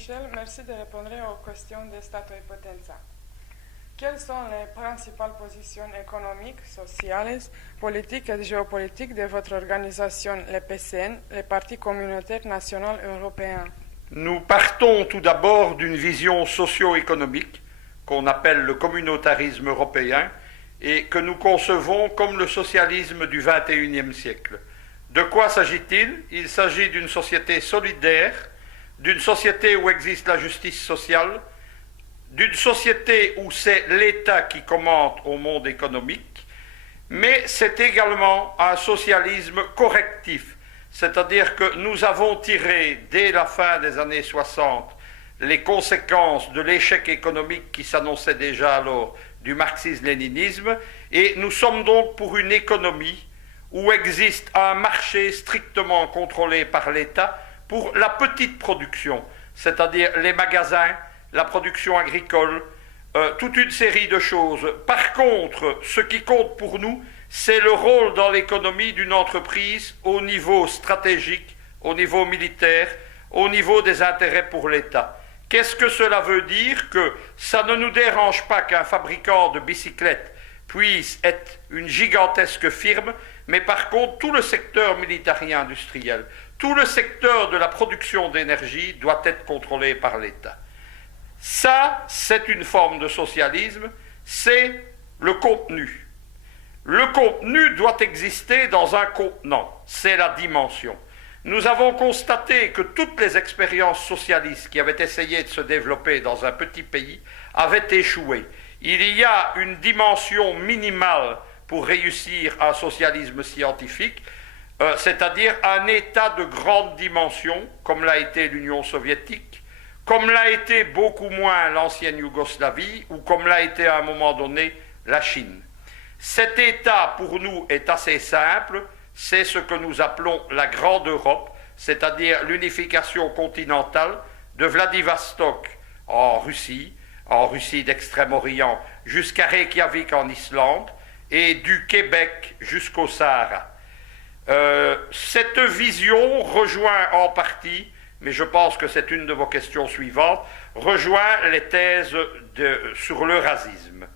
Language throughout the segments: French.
Michel, merci de répondre aux questions de Stato Potenza. Quelles sont les principales positions économiques, sociales, politiques et géopolitiques de votre organisation, le PCN, le Parti communautaire national européen? Nous partons tout d'abord d'une vision socio-économique qu'on appelle le communautarisme européen et que nous concevons comme le socialisme du XXIe siècle. De quoi s'agit-il? Il s'agit d'une société solidaire, d'une société où existe la justice sociale, d'une société où c'est l'État qui commande au monde économique, mais c'est également un socialisme correctif, c'est-à-dire que nous avons tiré dès la fin des années 60 les conséquences de l'échec économique qui s'annonçait déjà alors du marxisme-léninisme, et nous sommes donc pour une économie où existe un marché strictement contrôlé par l'État pour la petite production, c'est-à-dire les magasins, la production agricole, toute une série de choses. Par contre, ce qui compte pour nous, c'est le rôle dans l'économie d'une entreprise au niveau stratégique, au niveau militaire, au niveau des intérêts pour l'État. Qu'est-ce que cela veut dire? Que ça ne nous dérange pas qu'un fabricant de bicyclettes puisse être une gigantesque firme, mais par contre, tout le secteur militaire et industriel, tout le secteur de la production d'énergie doit être contrôlé par l'État. Ça, c'est une forme de socialisme, c'est le contenu. Le contenu doit exister dans un contenant, c'est la dimension. Nous avons constaté que toutes les expériences socialistes qui avaient essayé de se développer dans un petit pays avaient échoué. Il y a une dimension minimale pour réussir un socialisme scientifique, c'est-à-dire un État de grande dimension, comme l'a été l'Union soviétique, comme l'a été beaucoup moins l'ancienne Yougoslavie, ou comme l'a été à un moment donné la Chine. Cet État, pour nous, est assez simple, c'est ce que nous appelons la Grande Europe, c'est-à-dire l'unification continentale de Vladivostok en Russie d'Extrême-Orient jusqu'à Reykjavik en Islande, et du Québec jusqu'au Sahara. Cette vision rejoint en partie, mais je pense que c'est une de vos questions suivantes, rejoint les thèses sur l'eurasisme.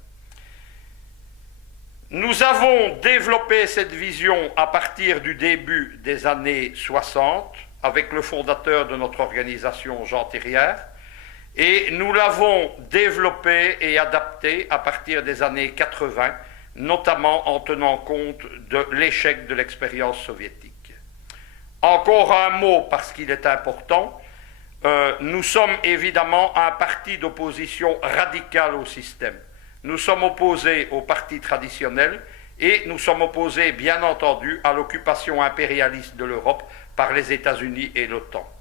Nous avons développé cette vision à partir du début des années 60 avec le fondateur de notre organisation, Jean Thiriard, et nous l'avons développée et adaptée à partir des années 80, notamment en tenant compte de l'échec de l'expérience soviétique. Encore un mot parce qu'il est important, nous sommes évidemment un parti d'opposition radicale au système. Nous sommes opposés aux partis traditionnels et nous sommes opposés, bien entendu, à l'occupation impérialiste de l'Europe par les États-Unis et l'OTAN.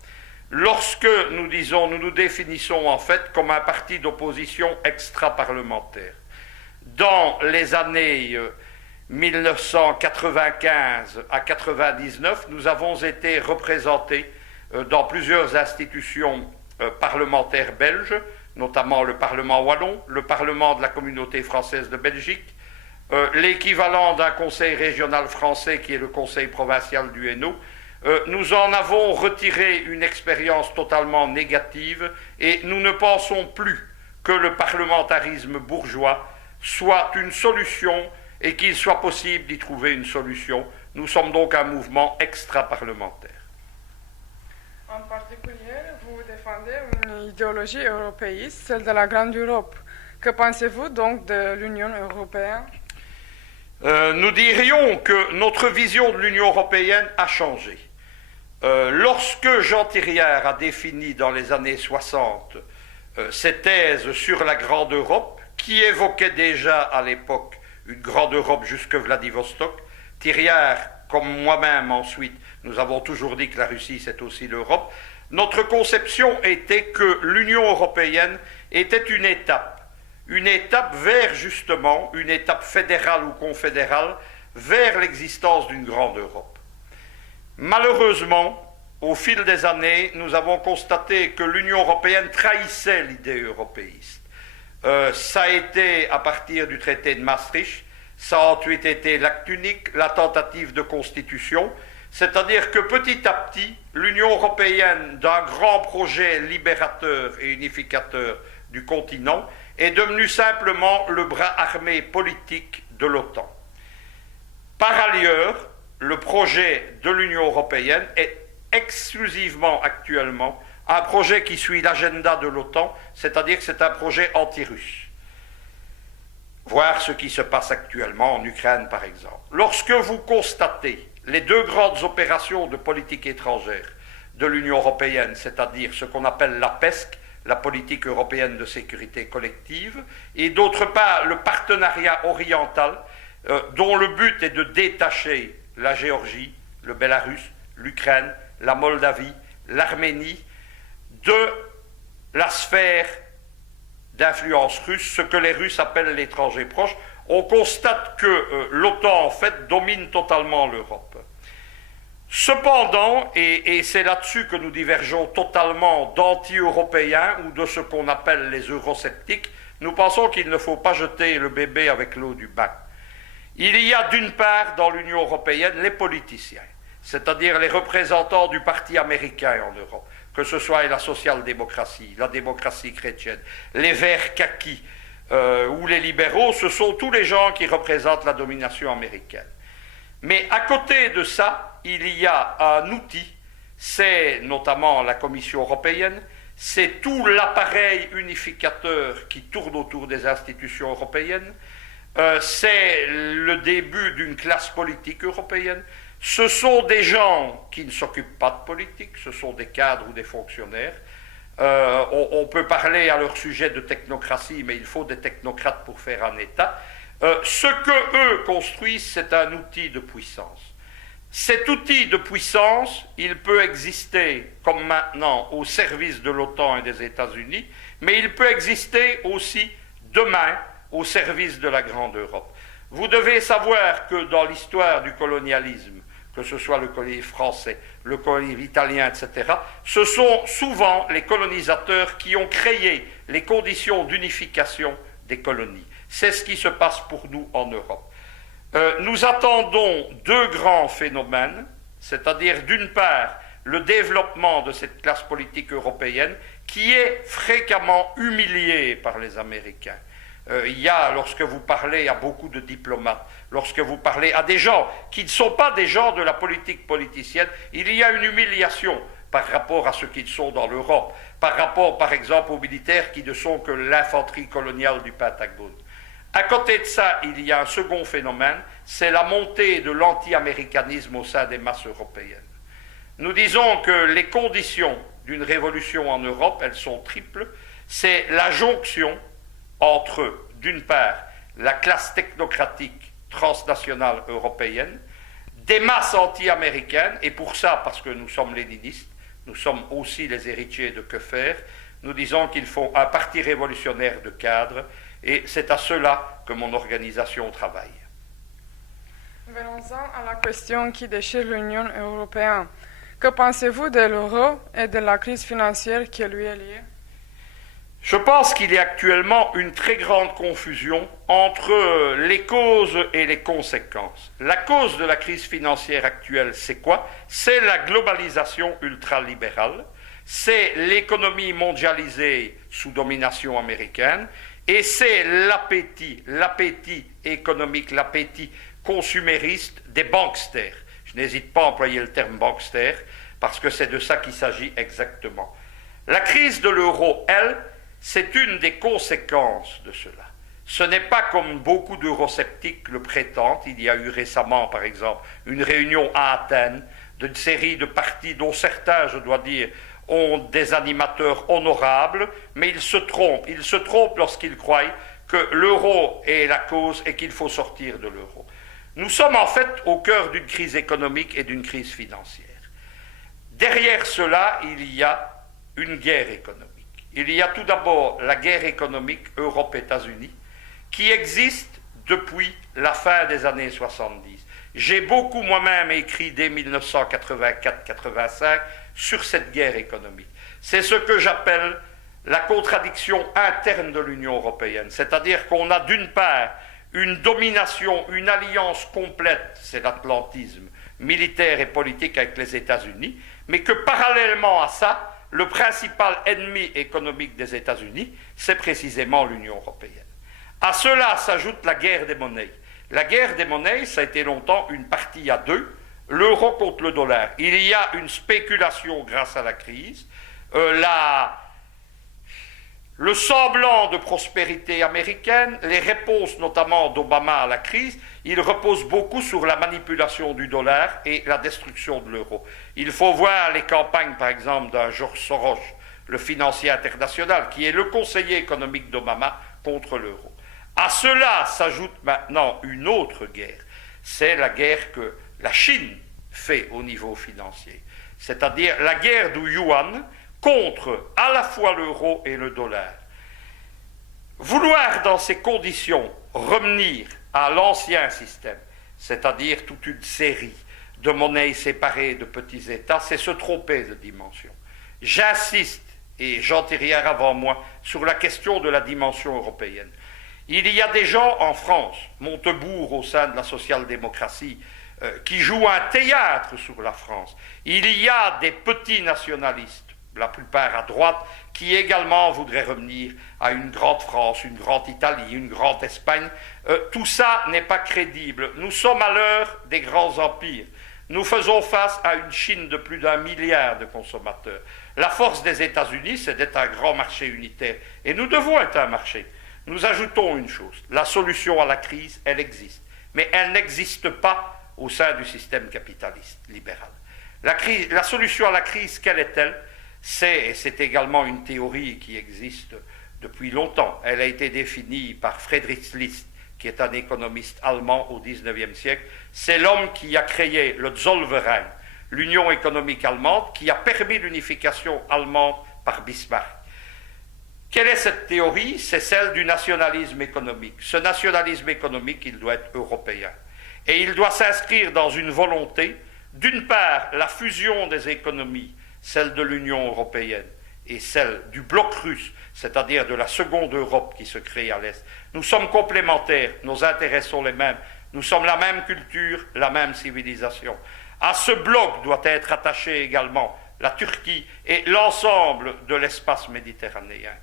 Lorsque nous disons, nous nous définissons en fait comme un parti d'opposition extra-parlementaire. Dans les années 1995 à 1999, nous avons été représentés dans plusieurs institutions parlementaires belges, notamment le Parlement wallon, le Parlement de la Communauté française de Belgique, l'équivalent d'un conseil régional français qui est le conseil provincial du Hainaut. Nous en avons retiré une expérience totalement négative et nous ne pensons plus que le parlementarisme bourgeois soit une solution et qu'il soit possible d'y trouver une solution. Nous sommes donc un mouvement extra-parlementaire. En particulier, vous défendez une idéologie européiste, celle de la Grande Europe. Que pensez-vous donc de l'Union européenne? Nous dirions que notre vision de l'Union européenne a changé. Lorsque Jean Thiriard a défini dans les années 60 ses thèses sur la Grande Europe, qui évoquait déjà à l'époque une Grande Europe jusque Vladivostok, Thiriard, comme moi-même ensuite, nous avons toujours dit que la Russie c'est aussi l'Europe, notre conception était que l'Union européenne était une étape vers justement, une étape fédérale ou confédérale, vers l'existence d'une grande Europe. Malheureusement, au fil des années, nous avons constaté que l'Union européenne trahissait l'idée européiste. Ça a été à partir du traité de Maastricht, ça a ensuite été l'acte unique, la tentative de constitution, C'est-à-dire que petit à petit, l'Union européenne, d'un grand projet libérateur et unificateur du continent, est devenue simplement le bras armé politique de l'OTAN. Par ailleurs, le projet de l'Union européenne est exclusivement actuellement un projet qui suit l'agenda de l'OTAN, c'est-à-dire que c'est un projet anti-russe. Voir ce qui se passe actuellement en Ukraine, par exemple. Lorsque vous constatez les deux grandes opérations de politique étrangère de l'Union européenne, c'est-à-dire ce qu'on appelle la PESC, la politique européenne de sécurité collective, et d'autre part le partenariat oriental, dont le but est de détacher la Géorgie, le Bélarus, l'Ukraine, la Moldavie, l'Arménie, de la sphère d'influence russe, ce que les Russes appellent l'étranger proche. On constate que l'OTAN, en fait, domine totalement l'Europe. Cependant, et c'est là-dessus que nous divergeons totalement d'anti-européens ou de ce qu'on appelle les eurosceptiques, nous pensons qu'il ne faut pas jeter le bébé avec l'eau du bain. Il y a d'une part dans l'Union européenne les politiciens, c'est-à-dire les représentants du parti américain en Europe, que ce soit la social-démocratie, la démocratie chrétienne, les verts kakis ou les libéraux, ce sont tous les gens qui représentent la domination américaine. Mais à côté de ça, il y a un outil, c'est notamment la Commission européenne, c'est tout l'appareil unificateur qui tourne autour des institutions européennes, c'est le début d'une classe politique européenne. Ce sont des gens qui ne s'occupent pas de politique, ce sont des cadres ou des fonctionnaires. On peut parler à leur sujet de technocratie, mais il faut des technocrates pour faire un État. Ce que eux construisent, c'est un outil de puissance. Cet outil de puissance, il peut exister, comme maintenant, au service de l'OTAN et des États-Unis, mais il peut exister aussi demain au service de la grande Europe. Vous devez savoir que dans l'histoire du colonialisme, que ce soit le colonialisme français, le colonialisme italien, etc., ce sont souvent les colonisateurs qui ont créé les conditions d'unification des colonies. C'est ce qui se passe pour nous en Europe. Nous attendons deux grands phénomènes, c'est-à-dire d'une part le développement de cette classe politique européenne qui est fréquemment humiliée par les Américains. Il y a, lorsque vous parlez à beaucoup de diplomates, lorsque vous parlez à des gens qui ne sont pas des gens de la politique politicienne, il y a une humiliation par rapport à ce qu'ils sont dans l'Europe, par rapport par exemple aux militaires qui ne sont que l'infanterie coloniale du Pentagone. À côté de ça, il y a un second phénomène, c'est la montée de l'anti-américanisme au sein des masses européennes. Nous disons que les conditions d'une révolution en Europe, elles sont triples. C'est la jonction entre, d'une part, la classe technocratique transnationale européenne, des masses anti-américaines, et pour ça, parce que nous sommes léninistes, nous sommes aussi les héritiers de Que faire, nous disons qu'il faut un parti révolutionnaire de cadres, et c'est à cela que mon organisation travaille. Venons-en à la question qui déchire l'Union européenne. Que pensez-vous de l'euro et de la crise financière qui lui est liée? Je pense qu'il y a actuellement une très grande confusion entre les causes et les conséquences. La cause de la crise financière actuelle, c'est quoi? C'est la globalisation ultralibérale, c'est l'économie mondialisée sous domination américaine, et c'est l'appétit économique, l'appétit consumériste des banksters. Je n'hésite pas à employer le terme bankster, parce que c'est de ça qu'il s'agit exactement. La crise de l'euro, elle, c'est une des conséquences de cela. Ce n'est pas comme beaucoup d'eurosceptiques le prétendent. Il y a eu récemment, par exemple, une réunion à Athènes d'une série de partis dont certains, je dois dire, ont des animateurs honorables, mais ils se trompent. Ils se trompent lorsqu'ils croient que l'euro est la cause et qu'il faut sortir de l'euro. Nous sommes en fait au cœur d'une crise économique et d'une crise financière. Derrière cela, il y a une guerre économique. Il y a tout d'abord la guerre économique Europe-États-Unis qui existe depuis la fin des années 70. J'ai beaucoup moi-même écrit dès 1984-85 sur cette guerre économique. C'est ce que j'appelle la contradiction interne de l'Union européenne. C'est-à-dire qu'on a d'une part une domination, une alliance complète, c'est l'atlantisme, militaire et politique avec les États-Unis, mais que parallèlement à ça, le principal ennemi économique des États-Unis, c'est précisément l'Union européenne. À cela s'ajoute la guerre des monnaies. La guerre des monnaies, ça a été longtemps une partie à deux, l'euro contre le dollar. Il y a une spéculation grâce à la crise, le semblant de prospérité américaine, les réponses notamment d'Obama à la crise, ils reposent beaucoup sur la manipulation du dollar et la destruction de l'euro. Il faut voir les campagnes, par exemple, d'un George Soros, le financier international, qui est le conseiller économique d'Obama contre l'euro. À cela s'ajoute maintenant une autre guerre. C'est la guerre que la Chine fait au niveau financier. C'est-à-dire la guerre du yuan contre à la fois l'euro et le dollar. Vouloir dans ces conditions revenir à l'ancien système, c'est-à-dire toute une série de monnaies séparées de petits États, c'est se tromper de dimension. J'insiste, et Jean Thirière avant moi, sur la question de la dimension européenne. Il y a des gens en France, Montebourg au sein de la social-démocratie, qui jouent un théâtre sur la France. Il y a des petits nationalistes, la plupart à droite, qui également voudraient revenir à une grande France, une grande Italie, une grande Espagne. Tout ça n'est pas crédible. Nous sommes à l'heure des grands empires. Nous faisons face à une Chine de plus d'1 milliard de consommateurs. La force des États-Unis, c'est d'être un grand marché unitaire. Et nous devons être un marché. Nous ajoutons une chose. La solution à la crise, elle existe. Mais elle n'existe pas au sein du système capitaliste libéral. La solution à la crise, quelle est-elle ? C'est également une théorie qui existe depuis longtemps. Elle a été définie par Friedrich List, qui est un économiste allemand au XIXe siècle. C'est l'homme qui a créé le Zollverein, l'Union économique allemande, qui a permis l'unification allemande par Bismarck. Quelle est cette théorie ? C'est celle du nationalisme économique. Ce nationalisme économique, il doit être européen. Et il doit s'inscrire dans une volonté, d'une part, la fusion des économies, celle de l'Union européenne et celle du bloc russe, c'est-à-dire de la seconde Europe qui se crée à l'Est. Nous sommes complémentaires, nos intérêts sont les mêmes, nous sommes la même culture, la même civilisation. À ce bloc doit être attaché également la Turquie et l'ensemble de l'espace méditerranéen.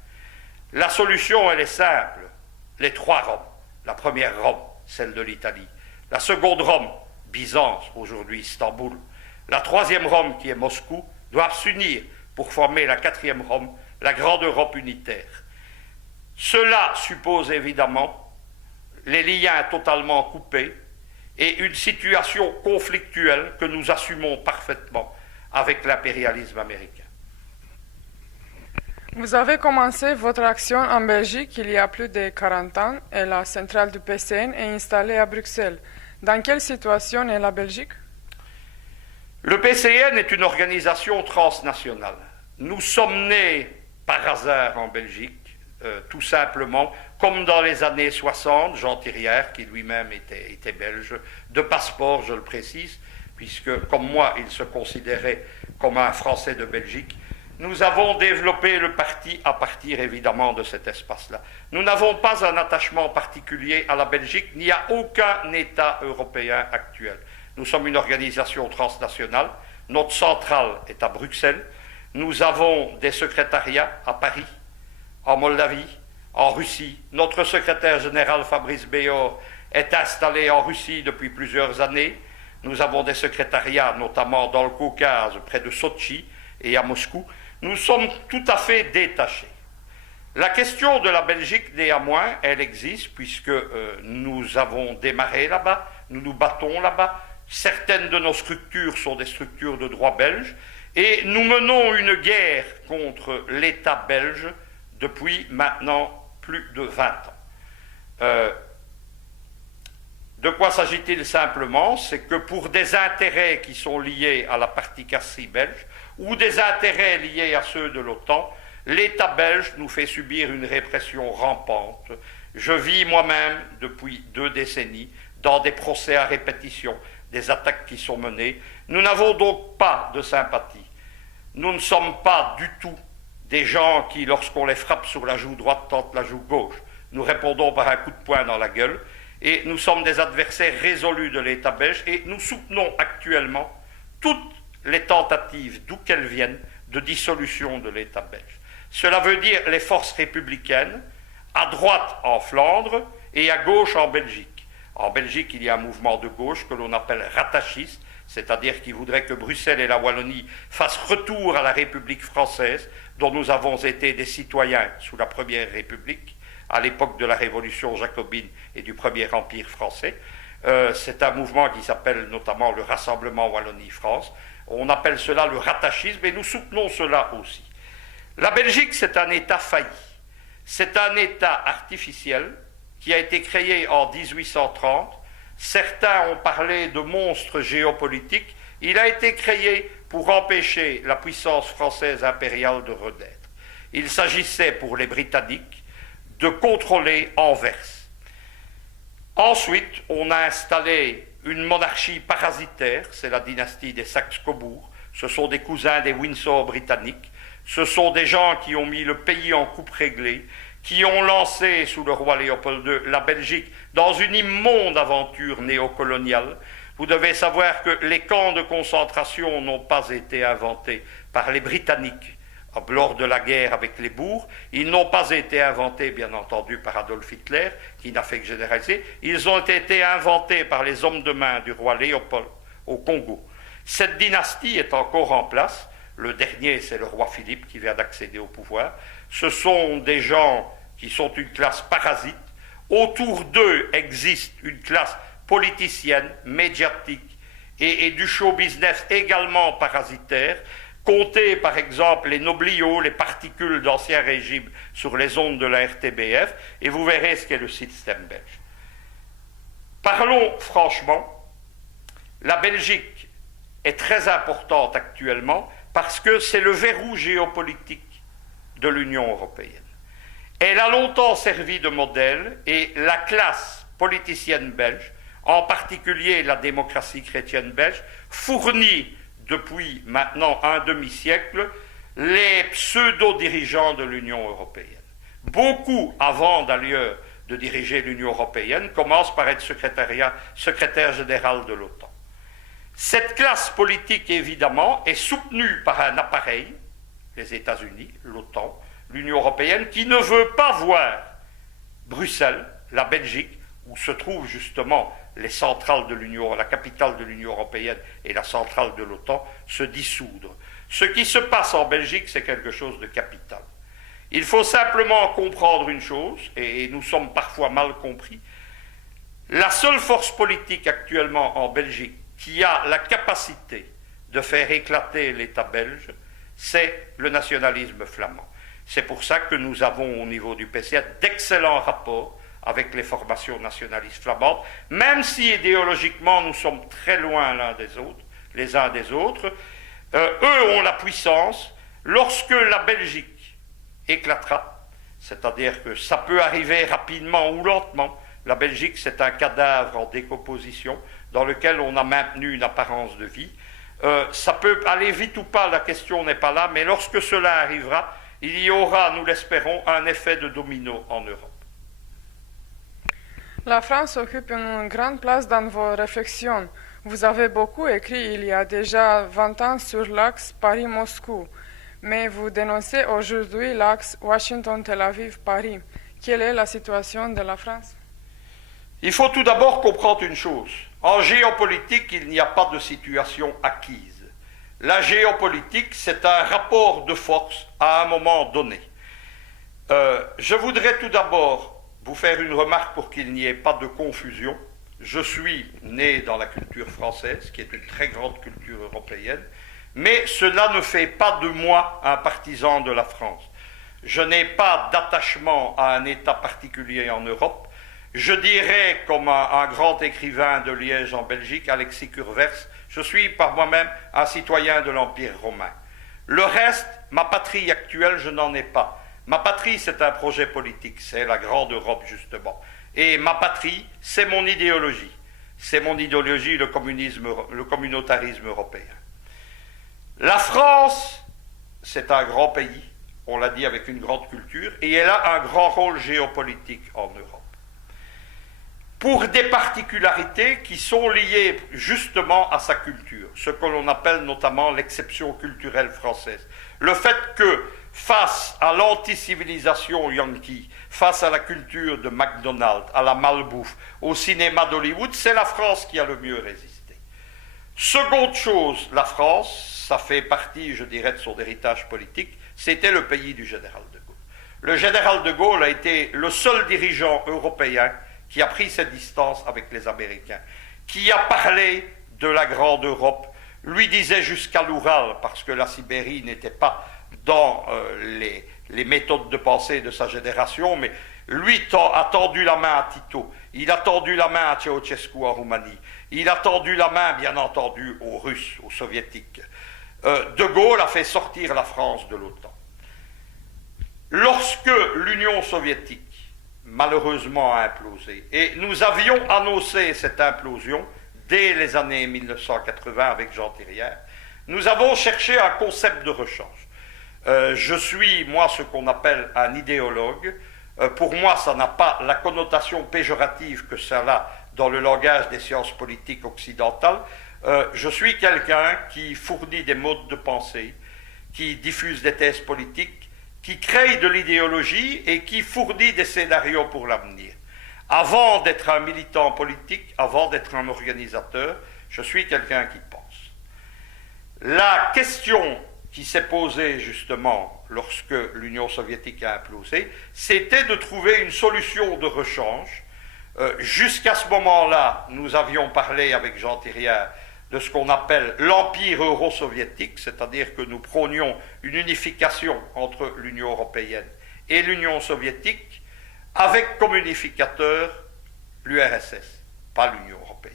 La solution, elle est simple, les 3 Roms. La première Rome, celle de l'Italie. La seconde Rome, Byzance, aujourd'hui Istanbul. La troisième Rome, qui est Moscou, doivent s'unir pour former la 4e Rome, la grande Europe unitaire. Cela suppose évidemment les liens totalement coupés et une situation conflictuelle que nous assumons parfaitement avec l'impérialisme américain. Vous avez commencé votre action en Belgique il y a plus de 40 ans et la centrale du PCN est installée à Bruxelles. Dans quelle situation est la Belgique ? Le PCN est une organisation transnationale. Nous sommes nés par hasard en Belgique, tout simplement, comme dans les années 60, Jean Thirière, qui lui-même était belge, de passeport, je le précise, puisque comme moi, il se considérait comme un Français de Belgique. Nous avons développé le parti à partir évidemment de cet espace-là. Nous n'avons pas un attachement particulier à la Belgique, ni à aucun État européen actuel. Nous sommes une organisation transnationale, notre centrale est à Bruxelles, nous avons des secrétariats à Paris, en Moldavie, en Russie. Notre secrétaire général Fabrice Béor est installé en Russie depuis plusieurs années. Nous avons des secrétariats notamment dans le Caucase, près de Sotchi et à Moscou. Nous sommes tout à fait détachés. La question de la Belgique, néanmoins, elle existe puisque nous avons démarré là-bas, nous nous battons là-bas. Certaines de nos structures sont des structures de droit belge et nous menons une guerre contre l'État belge depuis maintenant plus de 20 ans. De quoi s'agit-il simplement? C'est que pour des intérêts qui sont liés à la particratie belge ou des intérêts liés à ceux de l'OTAN, l'État belge nous fait subir une répression rampante. Je vis moi-même depuis 2 décennies dans des procès à répétition, des attaques qui sont menées. Nous n'avons donc pas de sympathie. Nous ne sommes pas du tout des gens qui, lorsqu'on les frappe sur la joue droite, tentent la joue gauche. Nous répondons par un coup de poing dans la gueule. et nous sommes des adversaires résolus de l'État belge et nous soutenons actuellement toutes les tentatives, d'où qu'elles viennent, de dissolution de l'État belge. Cela veut dire les forces républicaines, à droite en Flandre et à gauche en Belgique. En Belgique, il y a un mouvement de gauche que l'on appelle rattachiste, c'est-à-dire qui voudrait que Bruxelles et la Wallonie fassent retour à la République française, dont nous avons été des citoyens sous la Première République, à l'époque de la Révolution jacobine et du Premier Empire français. C'est un mouvement qui s'appelle notamment le Rassemblement Wallonie-France. On appelle cela le rattachisme et nous soutenons cela aussi. La Belgique, c'est un État failli. C'est un État artificiel qui a été créé en 1830. Certains ont parlé de monstre géopolitique. Il a été créé pour empêcher la puissance française impériale de renaître. Il s'agissait pour les Britanniques de contrôler Anvers. Ensuite, on a installé une monarchie parasitaire, c'est la dynastie des Saxe-Cobourg. Ce sont des cousins des Windsor britanniques. Ce sont des gens qui ont mis le pays en coupe réglée, qui ont lancé, sous le roi Léopold II, la Belgique dans une immonde aventure néocoloniale. Vous devez savoir que les camps de concentration n'ont pas été inventés par les Britanniques lors de la guerre avec les bourgs. Ils n'ont pas été inventés, bien entendu, par Adolf Hitler, qui n'a fait que généraliser. Ils ont été inventés par les hommes de main du roi Léopold au Congo. Cette dynastie est encore en place. Le dernier, c'est le roi Philippe, qui vient d'accéder au pouvoir. Ce sont des gens qui sont une classe parasite. Autour d'eux existe une classe politicienne, médiatique et du show business également parasitaire. Comptez par exemple les nobliaux, les particules d'ancien régime sur les ondes de la RTBF et vous verrez ce qu'est le système belge. Parlons franchement, la Belgique est très importante actuellement parce que c'est le verrou géopolitique de l'Union européenne. Elle a longtemps servi de modèle et la classe politicienne belge, en particulier la démocratie chrétienne belge, fournit depuis maintenant un demi-siècle les pseudo-dirigeants de l'Union européenne. Beaucoup, avant d'ailleurs de diriger l'Union européenne, commencent par être secrétaire général de l'OTAN. Cette classe politique, évidemment, est soutenue par un appareil, les États-Unis, l'OTAN, l'Union européenne, qui ne veut pas voir Bruxelles, la Belgique, où se trouvent justement les centrales de l'Union, la capitale de l'Union européenne et la centrale de l'OTAN, se dissoudre. Ce qui se passe en Belgique, c'est quelque chose de capital. Il faut simplement comprendre une chose, et nous sommes parfois mal compris. La seule force politique actuellement en Belgique qui a la capacité de faire éclater l'État belge, c'est le nationalisme flamand. C'est pour ça que nous avons au niveau du PCA d'excellents rapports avec les formations nationalistes flamandes, même si idéologiquement nous sommes très loin les uns des autres. Eux ont la puissance. Lorsque la Belgique éclatera, c'est-à-dire que ça peut arriver rapidement ou lentement, la Belgique c'est un cadavre en décomposition dans lequel on a maintenu une apparence de vie. Ça peut aller vite ou pas, la question n'est pas là, mais lorsque cela arrivera, il y aura, nous l'espérons, un effet de domino en Europe. La France occupe une grande place dans vos réflexions. Vous avez beaucoup écrit il y a déjà 20 ans sur l'axe Paris-Moscou, mais vous dénoncez aujourd'hui l'axe Washington-Tel Aviv-Paris. Quelle est la situation de la France? Il faut tout d'abord comprendre une chose. En géopolitique, il n'y a pas de situation acquise. La géopolitique, c'est un rapport de force à un moment donné. Je voudrais tout d'abord vous faire une remarque pour qu'il n'y ait pas de confusion. Je suis né dans la culture française, qui est une très grande culture européenne, mais cela ne fait pas de moi un partisan de la France. Je n'ai pas d'attachement à un État particulier en Europe. Je dirais, comme un grand écrivain de Liège en Belgique, Alexis Curvers, je suis par moi-même un citoyen de l'Empire romain. Le reste, ma patrie actuelle, je n'en ai pas. Ma patrie, c'est un projet politique, c'est la grande Europe, justement. Et ma patrie, c'est mon idéologie. C'est mon idéologie, le communautarisme européen. La France, c'est un grand pays, on l'a dit avec une grande culture, et elle a un grand rôle géopolitique en Europe. pour des particularités qui sont liées justement à sa culture, ce que l'on appelle notamment l'exception culturelle française. Le fait que, face à l'anti-civilisation yankee, face à la culture de McDonald's, à la malbouffe, au cinéma d'Hollywood, c'est la France qui a le mieux résisté. Seconde chose, la France, ça fait partie, je dirais, de son héritage politique, c'était le pays du général de Gaulle. Le général de Gaulle a été le seul dirigeant européen qui a pris ses distances avec les Américains, qui a parlé de la grande Europe, lui disait jusqu'à l'Oural, parce que la Sibérie n'était pas dans les méthodes de pensée de sa génération, mais lui a tendu la main à Tito, il a tendu la main à Ceausescu en Roumanie, il a tendu la main, bien entendu, aux Russes, aux Soviétiques. De Gaulle a fait sortir la France de l'OTAN. Lorsque l'Union soviétique malheureusement a implosé. Et nous avions annoncé cette implosion dès les années 1980 avec Jean Thirière. Nous avons cherché un concept de rechange. Je suis, moi, ce qu'on appelle un idéologue. Pour moi, ça n'a pas la connotation péjorative que ça a dans le langage des sciences politiques occidentales. Je suis quelqu'un qui fournit des modes de pensée, qui diffuse des thèses politiques, qui crée de l'idéologie et qui fournit des scénarios pour l'avenir. Avant d'être un militant politique, avant d'être un organisateur, je suis quelqu'un qui pense. La question qui s'est posée justement lorsque l'Union soviétique a implosé, c'était de trouver une solution de rechange. Jusqu'à ce moment-là, nous avions parlé avec Jean Thirière de ce qu'on appelle l'empire euro-soviétique, c'est-à-dire que nous prônions une unification entre l'Union européenne et l'Union soviétique, avec comme unificateur l'URSS, pas l'Union européenne.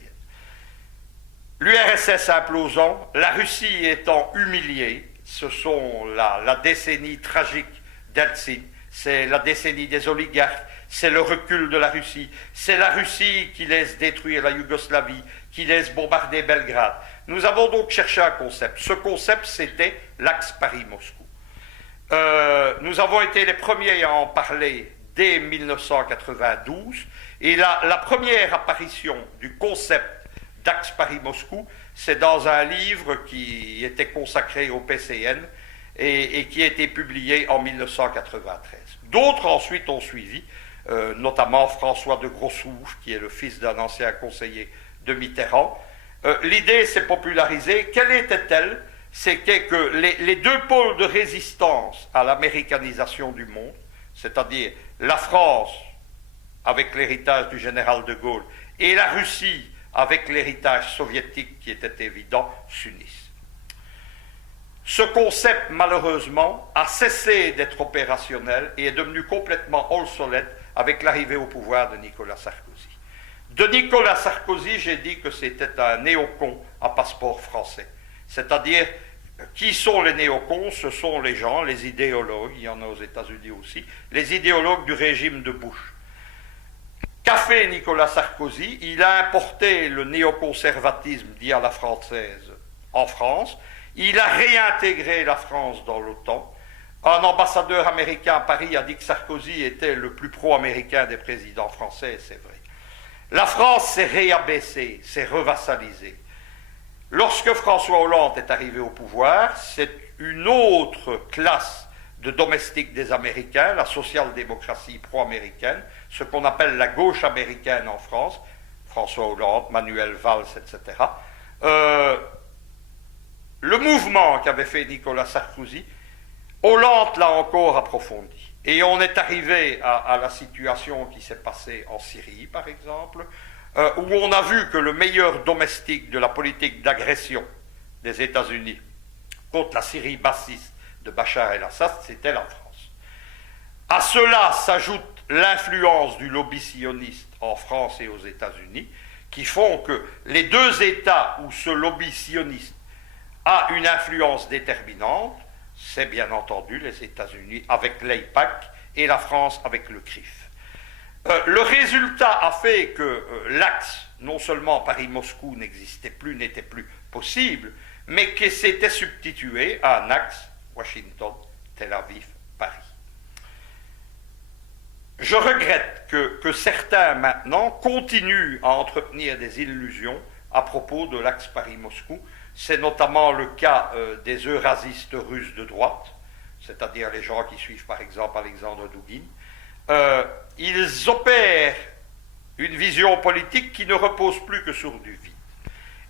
L'URSS implosant, la Russie étant humiliée, ce sont la décennie tragique d'Eltsine, c'est la décennie des oligarques, c'est le recul de la Russie, c'est la Russie qui laisse détruire la Yougoslavie, qui laisse bombarder Belgrade. Nous avons donc cherché un concept. Ce concept, c'était l'axe Paris-Moscou. Nous avons été les premiers à en parler dès 1992, et la première apparition du concept d'axe Paris-Moscou, c'est dans un livre qui était consacré au PCN et qui a été publié en 1993. D'autres ensuite ont suivi, notamment François de Grossouche, qui est le fils d'un ancien conseiller de Mitterrand. L'idée s'est popularisée. Quelle était-elle? C'était que les deux pôles de résistance à l'américanisation du monde, c'est-à-dire la France avec l'héritage du général de Gaulle et la Russie avec l'héritage soviétique qui était évident, s'unissent. Ce concept, malheureusement, a cessé d'être opérationnel et est devenu complètement obsolète avec l'arrivée au pouvoir de Nicolas Sarkozy. De Nicolas Sarkozy, j'ai dit que c'était un néocon à passeport français. C'est-à-dire, qui sont les néocons? Ce sont les gens, les idéologues, il y en a aux États-Unis aussi, les idéologues du régime de Bush. Qu'a fait Nicolas Sarkozy? Il a importé le néoconservatisme dit à la française en France. Il a réintégré la France dans l'OTAN. Un ambassadeur américain à Paris a dit que Sarkozy était le plus pro-américain des présidents français, et c'est vrai. La France s'est réabaissée, s'est revassalisée. Lorsque François Hollande est arrivé au pouvoir, c'est une autre classe de domestiques des Américains, la social-démocratie pro-américaine, ce qu'on appelle la gauche américaine en France, François Hollande, Manuel Valls, etc. Le mouvement qu'avait fait Nicolas Sarkozy, Hollande l'a encore approfondi. Et on est arrivé à la situation qui s'est passée en Syrie, par exemple, où on a vu que le meilleur domestique de la politique d'agression des États-Unis contre la Syrie bassiste de Bachar el-Assad, c'était la France. À cela s'ajoute l'influence du lobby sioniste en France et aux États-Unis, qui font que les deux États où ce lobby sioniste a une influence déterminante, c'est bien entendu les États-Unis avec l'AIPAC et la France avec le CRIF. Le résultat a fait que l'axe, non seulement Paris-Moscou n'existait plus, n'était plus possible, mais que s'était substitué à un axe Washington, Tel Aviv, Paris. Je regrette que certains maintenant continuent à entretenir des illusions à propos de l'axe Paris-Moscou. C'est notamment le cas des eurasistes russes de droite, c'est-à-dire les gens qui suivent par exemple Alexandre Douguine. Ils opèrent une vision politique qui ne repose plus que sur du vide.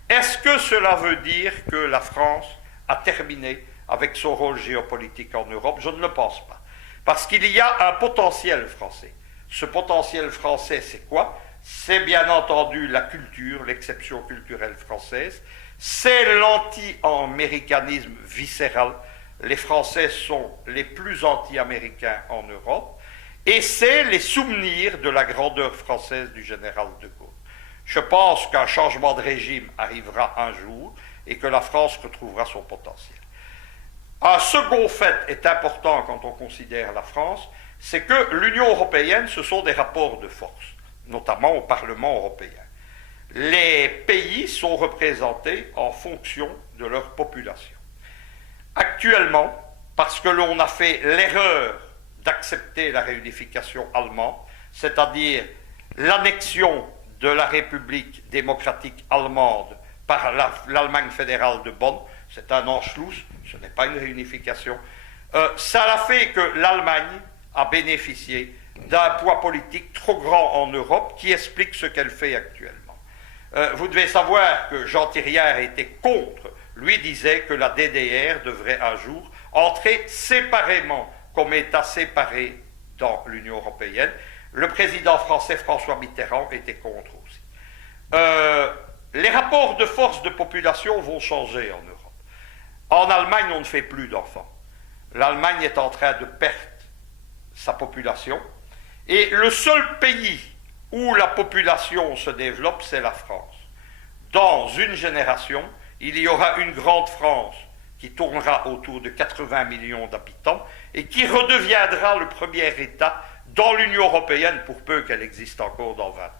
Est-ce que cela veut dire que la France a terminé avec son rôle géopolitique en Europe? Je ne le pense pas. Parce qu'il y a un potentiel français. Ce potentiel français, c'est quoi? C'est bien entendu la culture, l'exception culturelle française. C'est l'anti-américanisme viscéral. Les Français sont les plus anti-américains en Europe. Et c'est les souvenirs de la grandeur française du général de Gaulle. Je pense qu'un changement de régime arrivera un jour et que la France retrouvera son potentiel. Un second fait est important quand on considère la France, c'est que l'Union européenne, ce sont des rapports de force, notamment au Parlement européen. Les pays sont représentés en fonction de leur population. Actuellement, parce que l'on a fait l'erreur d'accepter la réunification allemande, c'est-à-dire l'annexion de la République démocratique allemande par l'Allemagne fédérale de Bonn, c'est un Anschluss, ce n'est pas une réunification, ça a fait que l'Allemagne a bénéficié d'un poids politique trop grand en Europe qui explique ce qu'elle fait actuellement. Vous devez savoir que Jean Thiriard était contre, lui disait que la DDR devrait un jour entrer séparément comme État séparé dans l'Union européenne. Le président français François Mitterrand était contre aussi. Les rapports de force de population vont changer en Europe. En Allemagne, on ne fait plus d'enfants. L'Allemagne est en train de perdre sa population. Et le seul pays où la population se développe, c'est la France. Dans une génération, il y aura une grande France qui tournera autour de 80 millions d'habitants et qui redeviendra le premier État dans l'Union européenne pour peu qu'elle existe encore dans 20 ans.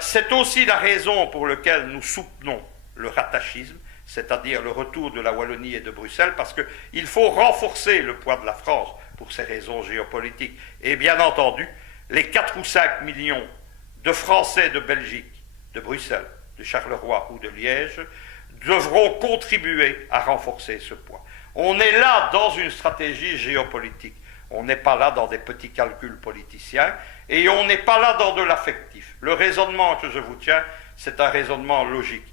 C'est aussi la raison pour laquelle nous soutenons le rattachisme, c'est-à-dire le retour de la Wallonie et de Bruxelles, parce qu'il faut renforcer le poids de la France pour ces raisons géopolitiques. Et bien entendu, les 4 ou 5 millions de Français de Belgique, de Bruxelles, de Charleroi ou de Liège devront contribuer à renforcer ce poids. On est là dans une stratégie géopolitique. On n'est pas là dans des petits calculs politiciens et on n'est pas là dans de l'affectif. Le raisonnement que je vous tiens, c'est un raisonnement logique.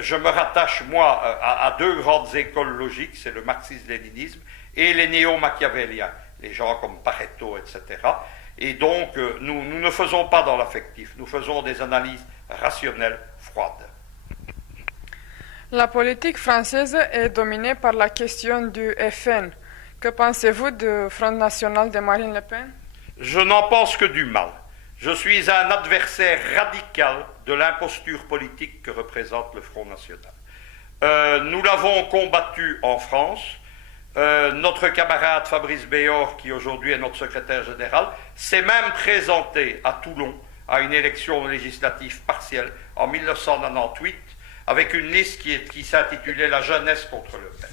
Je me rattache, moi, à 2 grandes écoles logiques, c'est le marxisme-léninisme et les néo-machiavéliens, les gens comme Pareto, etc. Et donc, nous ne faisons pas dans l'affectif, nous faisons des analyses rationnelles, froides. La politique française est dominée par la question du FN. Que pensez-vous du Front National de Marine Le Pen? Je n'en pense que du mal. Je suis un adversaire radical de l'imposture politique que représente le Front National. Nous l'avons combattu en France. Notre camarade Fabrice Béor, qui aujourd'hui est notre secrétaire général, s'est même présenté à Toulon à une élection législative partielle en 1998 avec une liste qui s'intitulait La jeunesse contre Le Pen.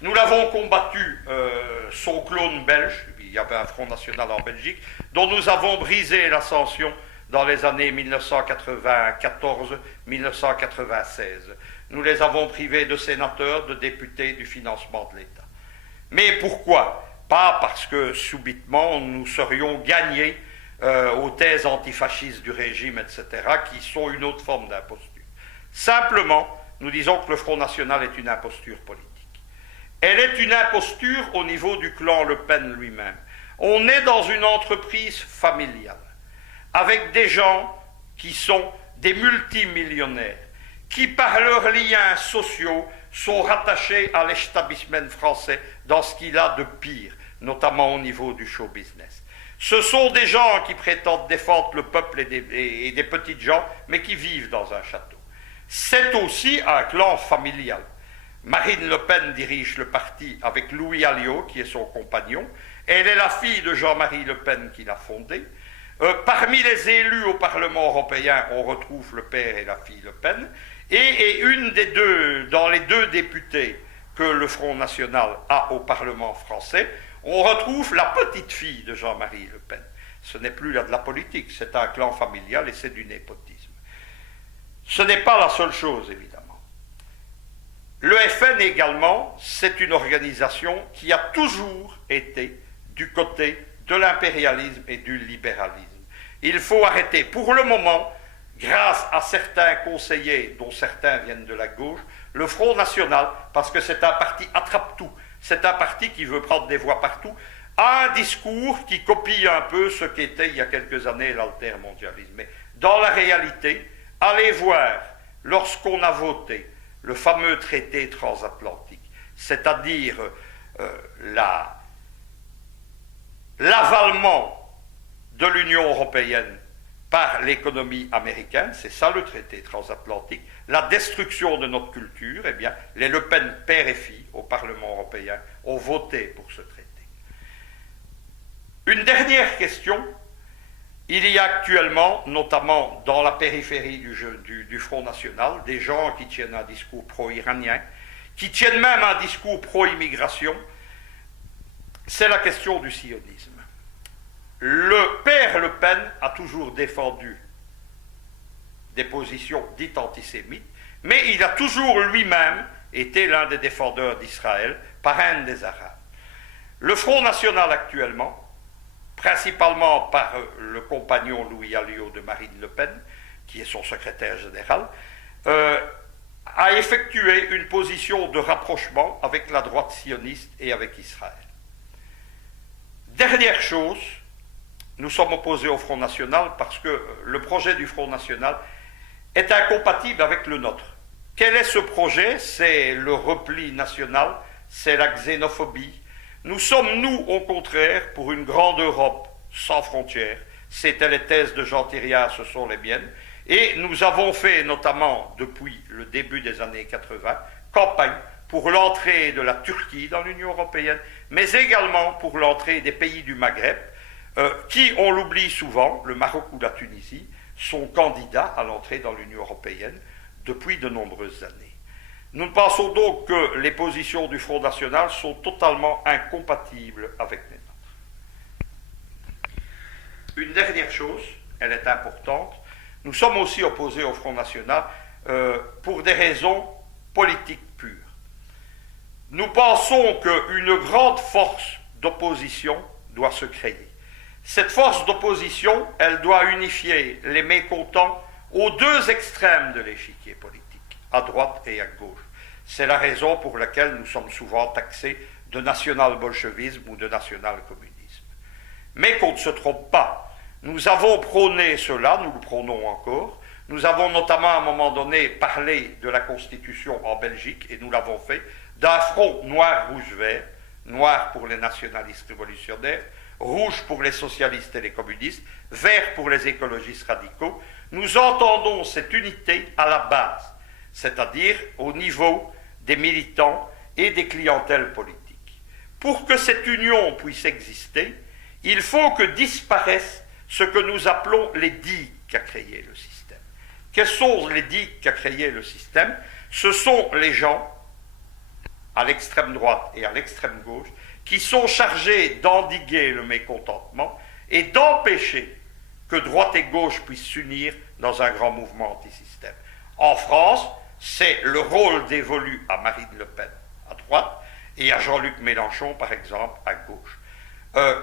Nous l'avons combattu, son clone belge, il y avait un Front National en Belgique, dont nous avons brisé l'ascension dans les années 1994-1996. Nous les avons privés de sénateurs, de députés, du financement de l'État. Mais pourquoi? Pas parce que subitement nous serions gagnés aux thèses antifascistes du régime, etc., qui sont une autre forme d'imposture. Simplement, nous disons que le Front National est une imposture politique. Elle est une imposture au niveau du clan Le Pen lui-même. On est dans une entreprise familiale, avec des gens qui sont des multimillionnaires, qui par leurs liens sociaux sont rattachés à l'établissement français dans ce qu'il a de pire, notamment au niveau du show business. Ce sont des gens qui prétendent défendre le peuple et des petites gens, mais qui vivent dans un château. C'est aussi un clan familial. Marine Le Pen dirige le parti avec Louis Alliot, qui est son compagnon. Elle est la fille de Jean-Marie Le Pen qui l'a fondé. Parmi les élus au Parlement européen, on retrouve le père et la fille Le Pen. Et une des deux, dans les 2 députés que le Front National a au Parlement français, on retrouve la petite fille de Jean-Marie Le Pen. Ce n'est plus là de la politique, c'est un clan familial et c'est du népotisme. Ce n'est pas la seule chose, évidemment. Le FN également, c'est une organisation qui a toujours été du côté de l'impérialisme et du libéralisme. Il faut arrêter. Pour le moment, grâce à certains conseillers, dont certains viennent de la gauche, le Front National, parce que c'est un parti attrape-tout, c'est un parti qui veut prendre des voix partout, a un discours qui copie un peu ce qu'était il y a quelques années l'altermondialisme. Mais dans la réalité, allez voir, lorsqu'on a voté le fameux traité transatlantique, c'est-à-dire l'avalement de l'Union européenne par l'économie américaine, c'est ça le traité transatlantique, la destruction de notre culture, eh bien, les Le Pen, père et fille, au Parlement européen, ont voté pour ce traité. Une dernière question. Il y a actuellement, notamment dans la périphérie du Front National, des gens qui tiennent un discours pro-iranien, qui tiennent même un discours pro-immigration. C'est la question du sionisme. Le père Le Pen a toujours défendu des positions dites antisémites, mais il a toujours lui-même été l'un des défendeurs d'Israël, parrain des Arabes. Le Front National actuellement, principalement par le compagnon Louis Alliot de Marine Le Pen, qui est son secrétaire général, a effectué une position de rapprochement avec la droite sioniste et avec Israël. Dernière chose, nous sommes opposés au Front National parce que le projet du Front National est incompatible avec le nôtre. Quel est ce projet? C'est le repli national, c'est la xénophobie. Nous sommes, nous, au contraire, pour une grande Europe sans frontières. C'était les thèses de Jean Thiriard, ce sont les miennes. Et nous avons fait, notamment depuis le début des années 80, campagne pour l'entrée de la Turquie dans l'Union européenne, mais également pour l'entrée des pays du Maghreb, qui, on l'oublie souvent, le Maroc ou la Tunisie, sont candidats à l'entrée dans l'Union européenne depuis de nombreuses années. Nous pensons donc que les positions du Front National sont totalement incompatibles avec les nôtres. Une dernière chose, elle est importante, nous sommes aussi opposés au Front National pour des raisons politiques pures. Nous pensons qu'une grande force d'opposition doit se créer. Cette force d'opposition, elle doit unifier les mécontents aux deux extrêmes de l'échiquier politique, à droite et à gauche. C'est la raison pour laquelle nous sommes souvent taxés de national-bolchevisme ou de national-communisme. Mais qu'on ne se trompe pas, nous avons prôné cela, nous le prônons encore. Nous avons notamment à un moment donné parlé de la Constitution en Belgique, et nous l'avons fait, d'un front noir-rouge-vert, noir pour les nationalistes révolutionnaires, rouge pour les socialistes et les communistes, vert pour les écologistes radicaux. Nous entendons cette unité à la base, c'est-à-dire au niveau des militants et des clientèles politiques. Pour que cette union puisse exister, il faut que disparaissent ce que nous appelons les digues qu'a créé le système. Quels sont les digues qu'a créé le système? Ce sont les gens, à l'extrême droite et à l'extrême gauche, qui sont chargés d'endiguer le mécontentement et d'empêcher que droite et gauche puissent s'unir dans un grand mouvement antisystème. En France, c'est le rôle dévolu à Marine Le Pen à droite et à Jean-Luc Mélenchon, par exemple, à gauche.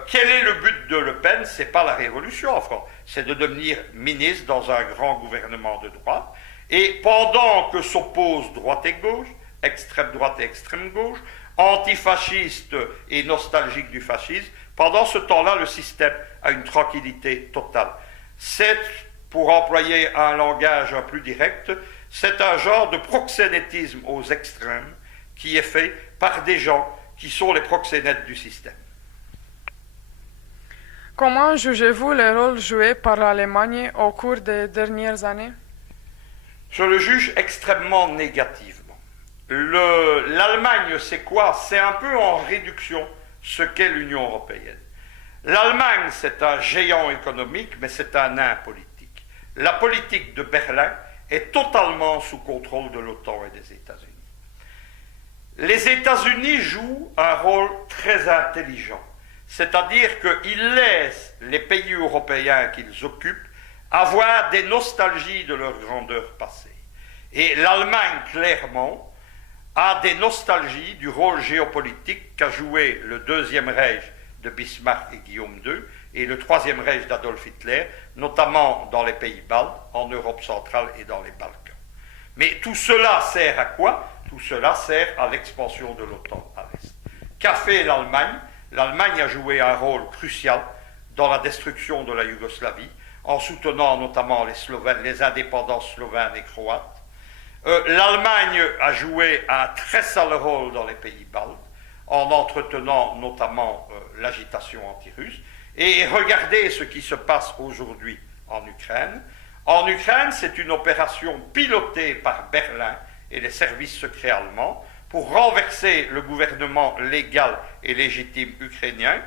Quel est le but de Le Pen? Ce n'est pas la révolution en France, c'est de devenir ministre dans un grand gouvernement de droite. Et pendant que s'opposent droite et gauche, extrême droite et extrême gauche, antifascistes et nostalgiques du fascisme, pendant ce temps-là, le système a une tranquillité totale. C'est, pour employer un langage un plus direct, c'est un genre de proxénétisme aux extrêmes qui est fait par des gens qui sont les proxénètes du système. Comment jugez-vous le rôle joué par l'Allemagne au cours des dernières années? Je le juge extrêmement négativement. L'Allemagne, c'est quoi? C'est un peu en réduction ce qu'est l'Union européenne. L'Allemagne, c'est un géant économique, mais c'est un nain politique. La politique de Berlin est totalement sous contrôle de l'OTAN et des États-Unis. Les États-Unis jouent un rôle très intelligent. c'est-à-dire qu'ils laissent les pays européens qu'ils occupent avoir des nostalgies de leur grandeur passée. Et l'Allemagne, clairement, a des nostalgies du rôle géopolitique qu'a joué le Deuxième Reich de Bismarck et Guillaume II et le Troisième Reich d'Adolf Hitler, notamment dans les pays baltes, en Europe centrale et dans les Balkans. Mais tout cela sert à quoi? Tout cela sert à l'expansion de l'OTAN à l'Est. Qu'a fait l'Allemagne? L'Allemagne a joué un rôle crucial dans la destruction de la Yougoslavie, en soutenant notamment les indépendances slovènes et croates. L'Allemagne a joué un très sale rôle dans les pays baltes, en entretenant notamment l'agitation anti-russe. Et regardez ce qui se passe aujourd'hui en Ukraine. En Ukraine, c'est une opération pilotée par Berlin et les services secrets allemands pour renverser le gouvernement légal et légitime ukrainien,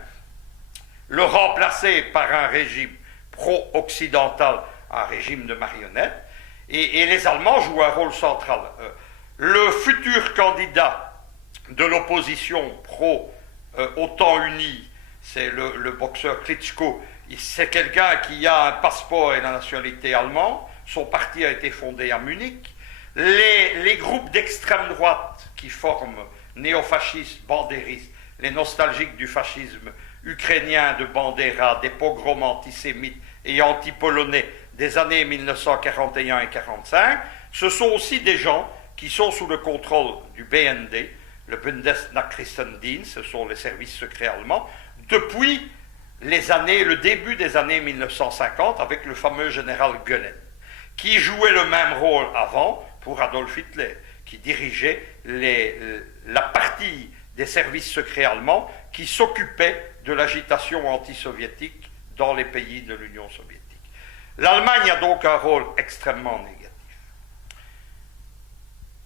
le remplacer par un régime pro-occidental, un régime de marionnettes, et les Allemands jouent un rôle central. Le futur candidat de l'opposition pro-OTAN unie, c'est le boxeur Klitschko. C'est quelqu'un qui a un passeport et la nationalité allemande. Son parti a été fondé à Munich. Les groupes d'extrême droite qui forment néofascistes, bandéristes, les nostalgiques du fascisme ukrainien de Bandera, des pogroms antisémites et anti-polonais des années 1941 et 1945, ce sont aussi des gens qui sont sous le contrôle du BND, le Bundesnachrichtendienst, ce sont les services secrets allemands, depuis le début des années 1950 avec le fameux général Göring, qui jouait le même rôle avant pour Adolf Hitler, qui dirigeait la partie des services secrets allemands qui s'occupait de l'agitation anti-soviétique dans les pays de l'Union soviétique. L'Allemagne a donc un rôle extrêmement négatif.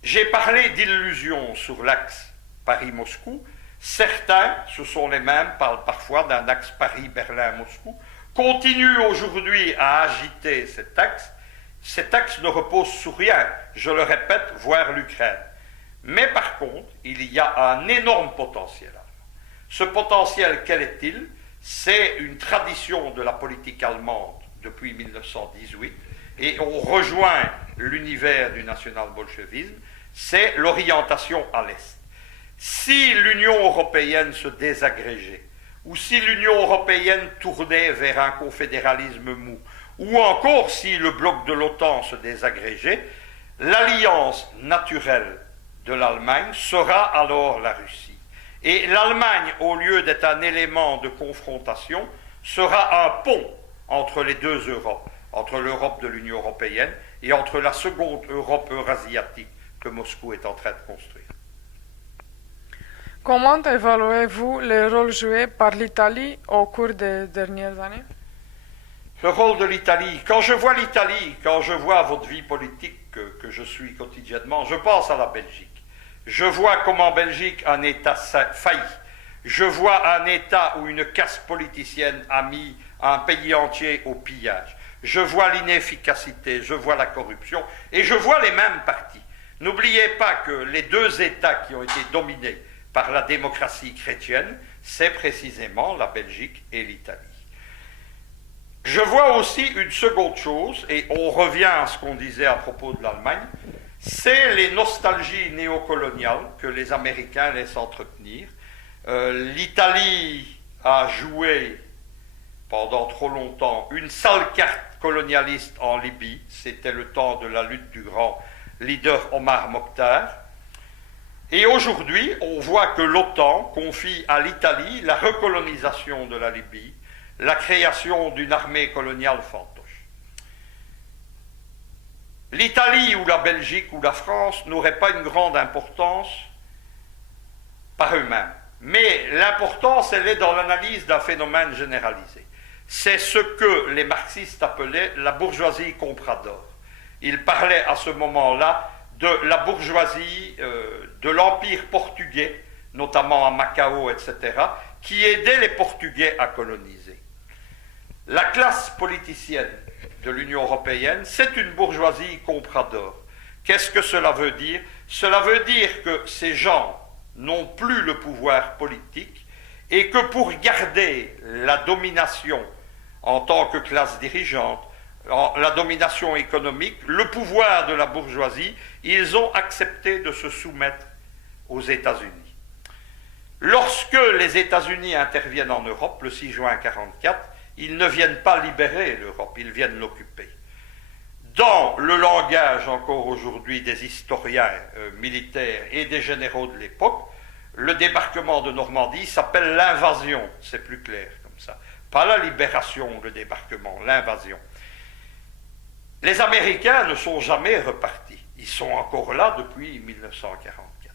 J'ai parlé d'illusions sur l'axe Paris-Moscou. Certains, ce sont les mêmes, parlent parfois d'un axe Paris-Berlin-Moscou, continuent aujourd'hui à agiter cet axe. Cet axe ne repose sur rien, je le répète, voire l'Ukraine. Mais par contre, il y a un énorme potentiel allemand. Ce potentiel, quel est-il? C'est une tradition de la politique allemande depuis 1918, et on rejoint l'univers du national-bolchevisme, c'est l'orientation à l'Est. Si l'Union européenne se désagrégeait, ou si l'Union européenne tournait vers un confédéralisme mou, ou encore si le bloc de l'OTAN se désagrégeait, l'alliance naturelle de l'Allemagne sera alors la Russie. Et l'Allemagne, au lieu d'être un élément de confrontation, sera un pont entre les deux Europes, entre l'Europe de l'Union européenne et entre la seconde Europe eurasiatique que Moscou est en train de construire. Comment évaluez-vous le rôle joué par l'Italie au cours des dernières années? Le rôle de l'Italie, quand je vois l'Italie, quand je vois votre vie politique que je suis quotidiennement, je pense à la Belgique. Je vois comment en Belgique un État faillit. Je vois un État où une caste politicienne a mis un pays entier au pillage. Je vois l'inefficacité, je vois la corruption et je vois les mêmes partis. N'oubliez pas que les deux États qui ont été dominés par la démocratie chrétienne, c'est précisément la Belgique et l'Italie. Je vois aussi une seconde chose, et on revient à ce qu'on disait à propos de l'Allemagne, c'est les nostalgies néocoloniales que les Américains laissent entretenir. L'Italie a joué pendant trop longtemps une sale carte colonialiste en Libye, c'était le temps de la lutte du grand leader Omar Mokhtar. Et aujourd'hui, on voit que l'OTAN confie à l'Italie la recolonisation de la Libye, la création d'une armée coloniale fantoche. L'Italie ou la Belgique ou la France n'auraient pas une grande importance par eux-mêmes. Mais l'importance, elle est dans l'analyse d'un phénomène généralisé. C'est ce que les marxistes appelaient la bourgeoisie comprador. Ils parlaient à ce moment-là de la bourgeoisie de l'Empire portugais, notamment à Macao, etc., qui aidait les Portugais à coloniser. La classe politicienne de l'Union européenne, c'est une bourgeoisie comprador. Qu'est-ce que cela veut dire? Cela veut dire que ces gens n'ont plus le pouvoir politique et que pour garder la domination en tant que classe dirigeante, la domination économique, le pouvoir de la bourgeoisie, ils ont accepté de se soumettre aux États-Unis. Lorsque les États-Unis interviennent en Europe, le 6 juin 1944, ils ne viennent pas libérer l'Europe, ils viennent l'occuper. Dans le langage encore aujourd'hui des historiens militaires et des généraux de l'époque, le débarquement de Normandie s'appelle l'invasion, c'est plus clair comme ça. Pas la libération, le débarquement, l'invasion. Les Américains ne sont jamais repartis, ils sont encore là depuis 1944.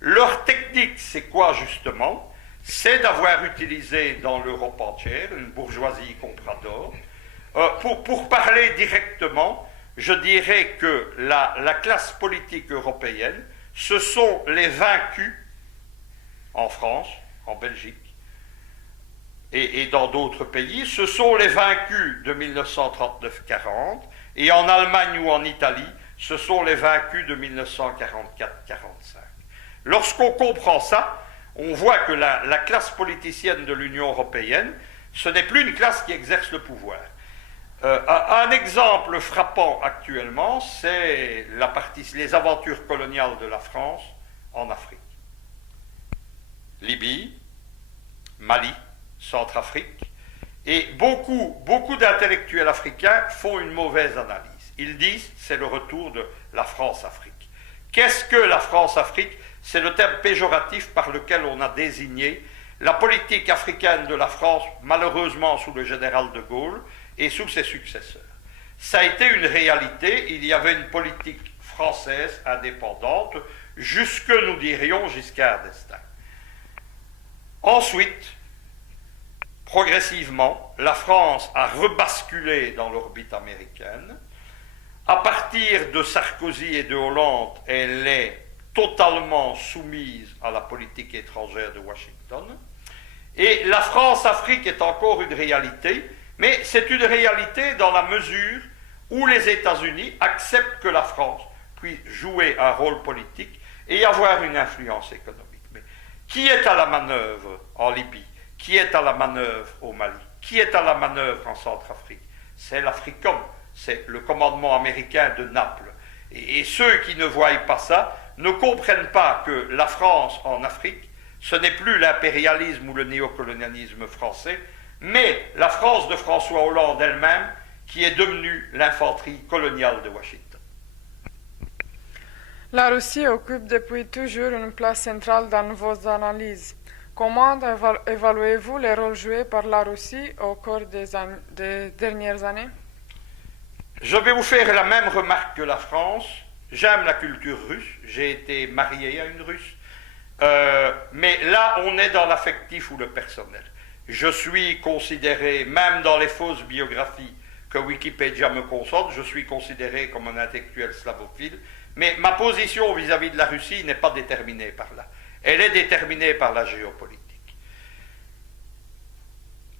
Leur technique, c'est quoi justement? C'est d'avoir utilisé dans l'Europe entière une bourgeoisie comprador. Pour parler directement, je dirais que la classe politique européenne, ce sont les vaincus en France, en Belgique et dans d'autres pays, ce sont les vaincus de 1939-40, et en Allemagne ou en Italie, ce sont les vaincus de 1944-45. Lorsqu'on comprend ça, on voit que la classe politicienne de l'Union européenne, ce n'est plus une classe qui exerce le pouvoir. Un exemple frappant actuellement, c'est les aventures coloniales de la France en Afrique. Libye, Mali, Centrafrique, et beaucoup d'intellectuels africains font une mauvaise analyse. Ils disent que c'est le retour de la France-Afrique. Qu'est-ce que la France-Afrique? C'est le terme péjoratif par lequel on a désigné la politique africaine de la France, malheureusement sous le général de Gaulle et sous ses successeurs. Ça a été une réalité, il y avait une politique française indépendante, jusque, nous dirions, Giscard d'Estaing. Ensuite, progressivement, la France a rebasculé dans l'orbite américaine. À partir de Sarkozy et de Hollande, elle est totalement soumise à la politique étrangère de Washington. Et la France-Afrique est encore une réalité, mais c'est une réalité dans la mesure où les États-Unis acceptent que la France puisse jouer un rôle politique et avoir une influence économique. Mais qui est à la manœuvre en Libye? Qui est à la manœuvre au Mali? Qui est à la manœuvre en Centrafrique? C'est l'Africom, c'est le commandement américain de Naples. Et ceux qui ne voient pas ça ne comprennent pas que la France en Afrique, ce n'est plus l'impérialisme ou le néocolonialisme français, mais la France de François Hollande elle-même qui est devenue l'infanterie coloniale de Washington. La Russie occupe depuis toujours une place centrale dans vos analyses. Comment évaluez-vous les rôles joués par la Russie au cours des dernières années? Je vais vous faire la même remarque que la France. J'aime la culture russe, j'ai été marié à une russe, mais là on est dans l'affectif ou le personnel. Je suis considéré, même dans les fausses biographies que Wikipédia me concentre, je suis considéré comme un intellectuel slavophile, mais ma position vis-à-vis de la Russie n'est pas déterminée par là. Elle est déterminée par la géopolitique.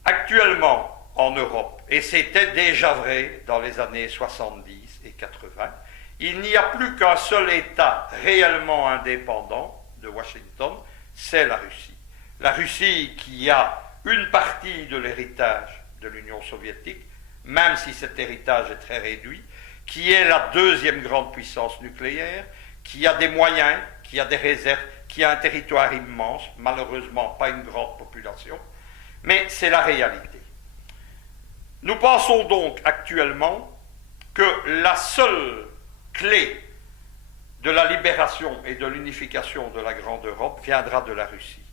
Actuellement, en Europe, et c'était déjà vrai dans les années 70 et 80, il n'y a plus qu'un seul État réellement indépendant de Washington, c'est la Russie. La Russie qui a une partie de l'héritage de l'Union soviétique, même si cet héritage est très réduit, qui est la deuxième grande puissance nucléaire, qui a des moyens, qui a des réserves, qui a un territoire immense, malheureusement pas une grande population, mais c'est la réalité. Nous pensons donc actuellement que la seule clé de la libération et de l'unification de la Grande Europe viendra de la Russie.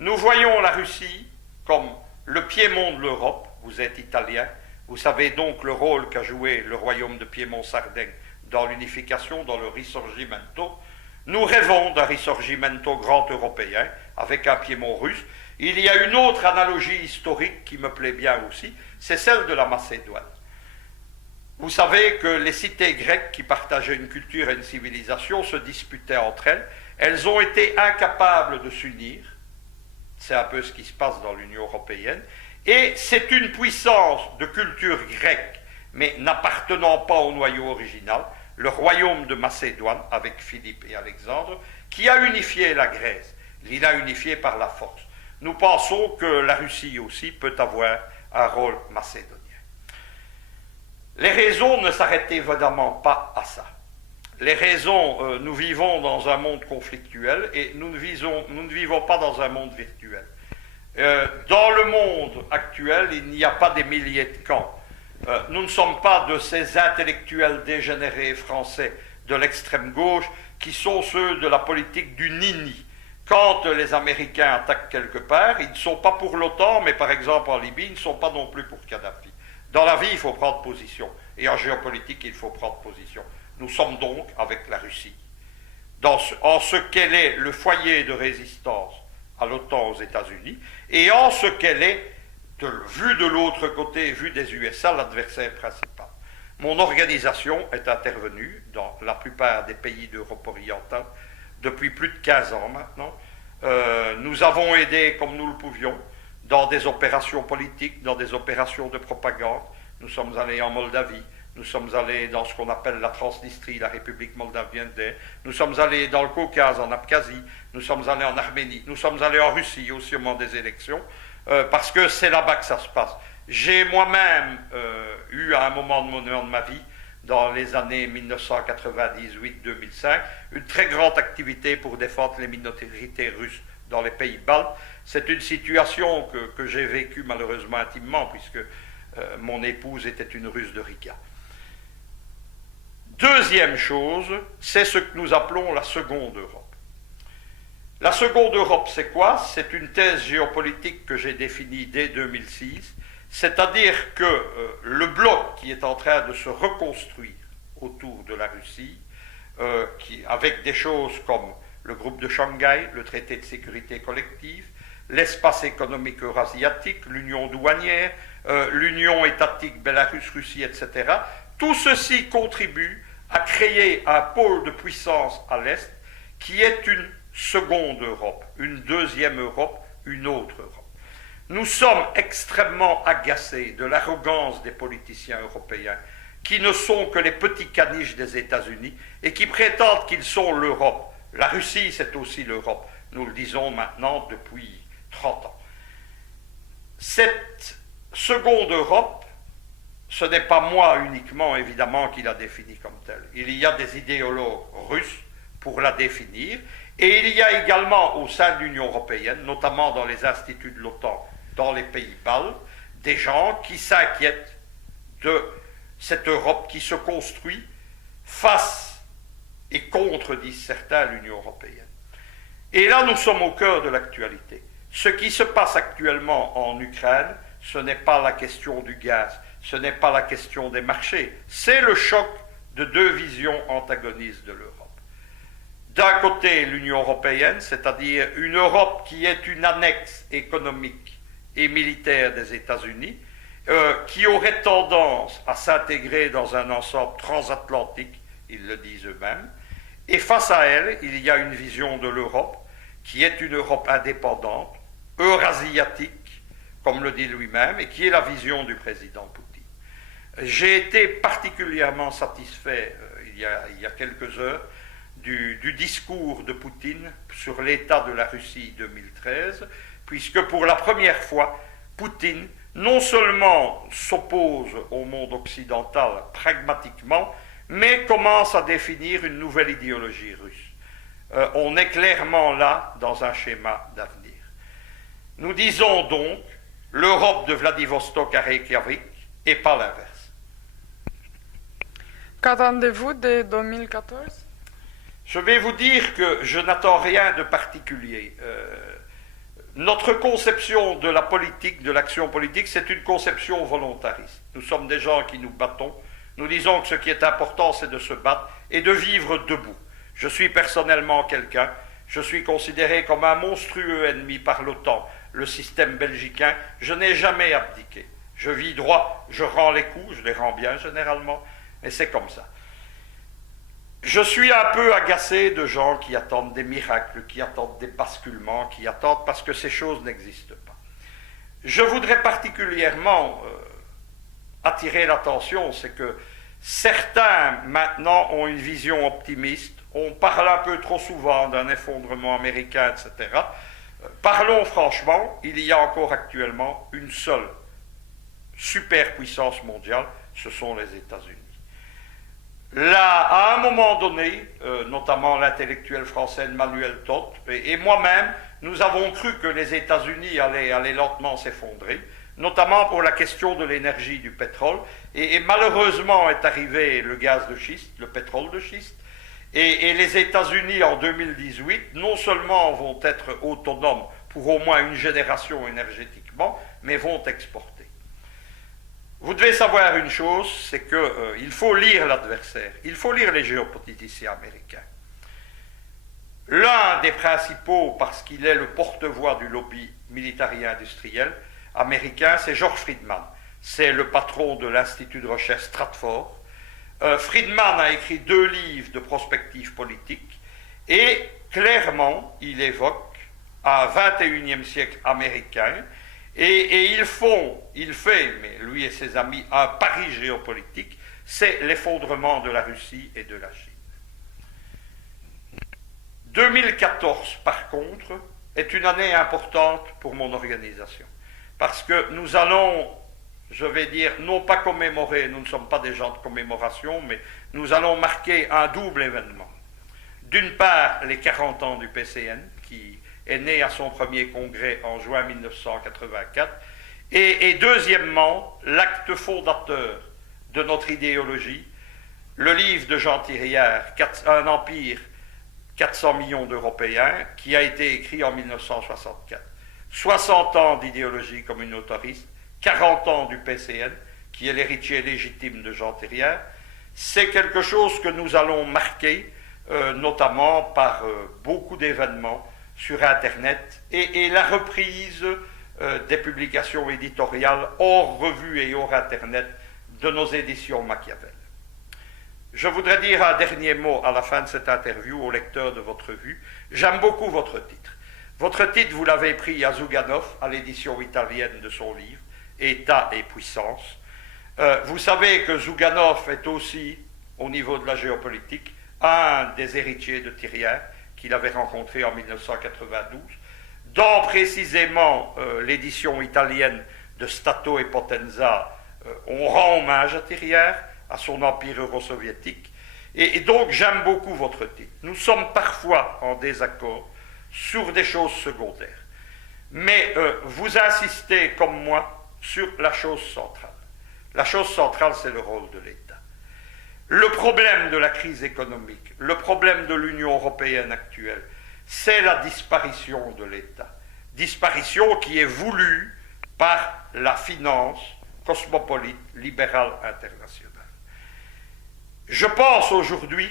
Nous voyons la Russie comme le Piémont de l'Europe. Vous êtes italien, vous savez donc le rôle qu'a joué le royaume de Piémont-Sardaigne dans l'unification, dans le Risorgimento. Nous rêvons d'un Risorgimento grand européen avec un Piémont russe. Il y a une autre analogie historique qui me plaît bien aussi, c'est celle de la Macédoine. Vous savez que les cités grecques qui partageaient une culture et une civilisation se disputaient entre elles. Elles ont été incapables de s'unir. C'est un peu ce qui se passe dans l'Union européenne. Et c'est une puissance de culture grecque, mais n'appartenant pas au noyau original, le royaume de Macédoine, avec Philippe et Alexandre, qui a unifié la Grèce. Il l'a unifié par la force. nous pensons que la Russie aussi peut avoir un rôle macédonien. Les raisons ne s'arrêtent évidemment pas à ça. Les raisons, nous vivons dans un monde conflictuel et nous ne vivons pas dans un monde virtuel. Dans le monde actuel, il n'y a pas des milliers de camps. Nous ne sommes pas de ces intellectuels dégénérés français de l'extrême gauche qui sont ceux de la politique du nini. Quand les Américains attaquent quelque part, ils ne sont pas pour l'OTAN, mais par exemple en Libye, ils ne sont pas non plus pour Kadhafi. Dans la vie, il faut prendre position. Et en géopolitique, il faut prendre position. Nous sommes donc avec la Russie. En ce qu'elle est le foyer de résistance à l'OTAN aux États-Unis, et en ce qu'elle est, vu de l'autre côté, vu des USA, l'adversaire principal. Mon organisation est intervenue dans la plupart des pays d'Europe orientale depuis plus de 15 ans maintenant. Nous avons aidé comme nous le pouvions dans des opérations politiques, dans des opérations de propagande. Nous sommes allés en Moldavie, nous sommes allés dans ce qu'on appelle la Transnistrie, la République moldavienne d'Est, nous sommes allés dans le Caucase, en Abkhazie, nous sommes allés en Arménie, nous sommes allés en Russie au moment des élections, parce que c'est là-bas que ça se passe. J'ai moi-même eu à un moment de ma vie, dans les années 1998-2005, une très grande activité pour défendre les minorités russes dans les pays baltes. C'est une situation que j'ai vécue malheureusement intimement, puisque mon épouse était une Russe de Riga. Deuxième chose, c'est ce que nous appelons la seconde Europe. La seconde Europe, c'est quoi? C'est une thèse géopolitique que j'ai définie dès 2006, c'est-à-dire que le bloc qui est en train de se reconstruire autour de la Russie, avec des choses comme le groupe de Shanghai, le traité de sécurité collective, l'espace économique eurasiatique, l'union douanière, l'union étatique Bélarus-Russie, etc. Tout ceci contribue à créer un pôle de puissance à l'Est qui est une seconde Europe, une deuxième Europe, une autre Europe. Nous sommes extrêmement agacés de l'arrogance des politiciens européens qui ne sont que les petits caniches des États-Unis et qui prétendent qu'ils sont l'Europe. La Russie, c'est aussi l'Europe. Nous le disons maintenant depuis 30 ans. Cette seconde Europe, ce n'est pas moi uniquement, évidemment, qui la définie comme telle. Il y a des idéologues russes pour la définir, et il y a également au sein de l'Union européenne, notamment dans les instituts de l'OTAN, dans les pays baltes, des gens qui s'inquiètent de cette Europe qui se construit face et contre, disent certains, l'Union européenne. Et là, nous sommes au cœur de l'actualité. Ce qui se passe actuellement en Ukraine, ce n'est pas la question du gaz, ce n'est pas la question des marchés, c'est le choc de deux visions antagonistes de l'Europe. D'un côté, l'Union européenne, c'est-à-dire une Europe qui est une annexe économique et militaire des États-Unis, qui aurait tendance à s'intégrer dans un ensemble transatlantique, ils le disent eux-mêmes, et face à elle, il y a une vision de l'Europe qui est une Europe indépendante, eurasiatique, comme le dit lui-même, et qui est la vision du président Poutine. J'ai été particulièrement satisfait, il y a quelques heures, du discours de Poutine sur l'état de la Russie 2013, puisque pour la première fois, Poutine non seulement s'oppose au monde occidental pragmatiquement, mais commence à définir une nouvelle idéologie russe. On est clairement là dans un schéma d'avenir. Nous disons donc l'Europe de Vladivostok à Reykjavik et pas l'inverse. Qu'attendez-vous de 2014? Je vais vous dire que je n'attends rien de particulier. Notre conception de la politique, de l'action politique, c'est une conception volontariste. Nous sommes des gens qui nous battons. Nous disons que ce qui est important, c'est de se battre et de vivre debout. Je suis personnellement quelqu'un, je suis considéré comme un monstrueux ennemi par l'OTAN, le système belgicain. Je n'ai jamais abdiqué. Je vis droit, je rends les coups, je les rends bien généralement, et c'est comme ça. Je suis un peu agacé de gens qui attendent des miracles, qui attendent des basculements, qui attendent parce que ces choses n'existent pas. Je voudrais particulièrement attirer l'attention, c'est que certains maintenant ont une vision optimiste, on parle un peu trop souvent d'un effondrement américain, etc. Parlons franchement, il y a encore actuellement une seule superpuissance mondiale, ce sont les États-Unis. Là, à un moment donné, notamment l'intellectuel français Emmanuel Todt et moi-même, nous avons cru que les États-Unis allaient lentement s'effondrer, notamment pour la question de l'énergie du pétrole. Et malheureusement est arrivé le gaz de schiste, le pétrole de schiste. Et les États-Unis, en 2018, non seulement vont être autonomes pour au moins une génération énergétiquement, mais vont exporter. Vous devez savoir une chose, c'est qu'il faut lire l'adversaire, il faut lire les géopoliticiens américains. L'un des principaux, parce qu'il est le porte-voix du lobby militari-industriel américain, c'est George Friedman. C'est le patron de l'Institut de recherche Stratford. Friedman a écrit 2 livres de prospective politique et clairement, il évoque un 21e siècle américain et il fait, mais lui et ses amis, un pari géopolitique, c'est l'effondrement de la Russie et de la Chine. 2014, par contre, est une année importante pour mon organisation. Parce que nous allons, je vais dire, non pas commémorer, nous ne sommes pas des gens de commémoration, mais nous allons marquer un double événement. D'une part, les 40 ans du PCN, qui est né à son premier congrès en juin 1984, et deuxièmement, l'acte fondateur de notre idéologie, le livre de Jean Thiriard, Un empire, 400 millions d'Européens, qui a été écrit en 1964. 60 ans d'idéologie communautariste, 40 ans du PCN, qui est l'héritier légitime de Jean Thiriard, c'est quelque chose que nous allons marquer, notamment par beaucoup d'événements sur Internet et la reprise des publications éditoriales hors revue et hors Internet de nos éditions Machiavel. Je voudrais dire un dernier mot à la fin de cette interview au lecteur de votre revue. J'aime beaucoup votre titre. Votre titre, vous l'avez pris à Zouganov, à l'édition italienne de son livre, État et puissance. Vous savez que Zouganov est aussi, au niveau de la géopolitique, un des héritiers de Thiriard, qu'il avait rencontré en 1992. Dans précisément l'édition italienne de Stato et Potenza, on rend hommage à Thiriard, à son empire euro-soviétique. Et donc j'aime beaucoup votre titre. Nous sommes parfois en désaccord sur des choses secondaires. Mais vous insistez, comme moi, sur la chose centrale. La chose centrale, c'est le rôle de l'État. Le problème de la crise économique, le problème de l'Union européenne actuelle, c'est la disparition de l'État. Disparition qui est voulue par la finance cosmopolite, libérale, internationale. Je pense aujourd'hui,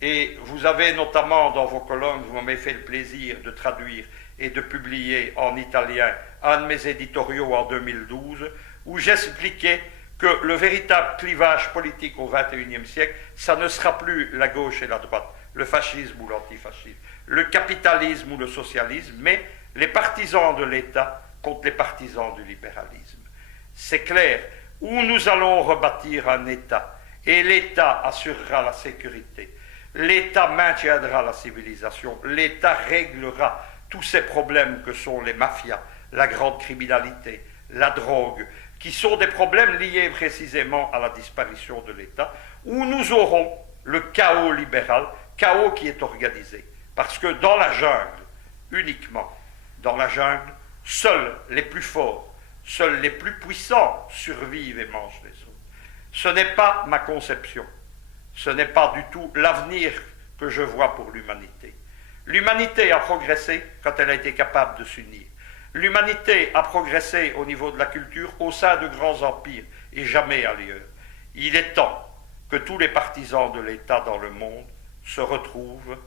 et vous avez notamment dans vos colonnes, vous m'avez fait le plaisir de traduire et de publier en italien un de mes éditoriaux en 2012, où j'expliquais que le véritable clivage politique au XXIe siècle, ça ne sera plus la gauche et la droite, le fascisme ou l'antifascisme, le capitalisme ou le socialisme, mais les partisans de l'État contre les partisans du libéralisme. C'est clair, où nous allons rebâtir un État, et l'État assurera la sécurité, l'État maintiendra la civilisation, l'État réglera tous ces problèmes que sont les mafias, la grande criminalité, la drogue, qui sont des problèmes liés précisément à la disparition de l'État, où nous aurons le chaos libéral, chaos qui est organisé. Parce que dans la jungle, uniquement, dans la jungle, seuls les plus forts, seuls les plus puissants survivent et mangent les autres. Ce n'est pas ma conception, ce n'est pas du tout l'avenir que je vois pour l'humanité. L'humanité a progressé quand elle a été capable de s'unir. L'humanité a progressé au niveau de la culture au sein de grands empires et jamais ailleurs. Il est temps que tous les partisans de l'État dans le monde se retrouvent,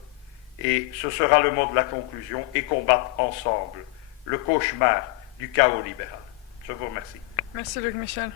et ce sera le mot de la conclusion, et combattent ensemble le cauchemar du chaos libéral. Je vous remercie. Merci Luc Michel.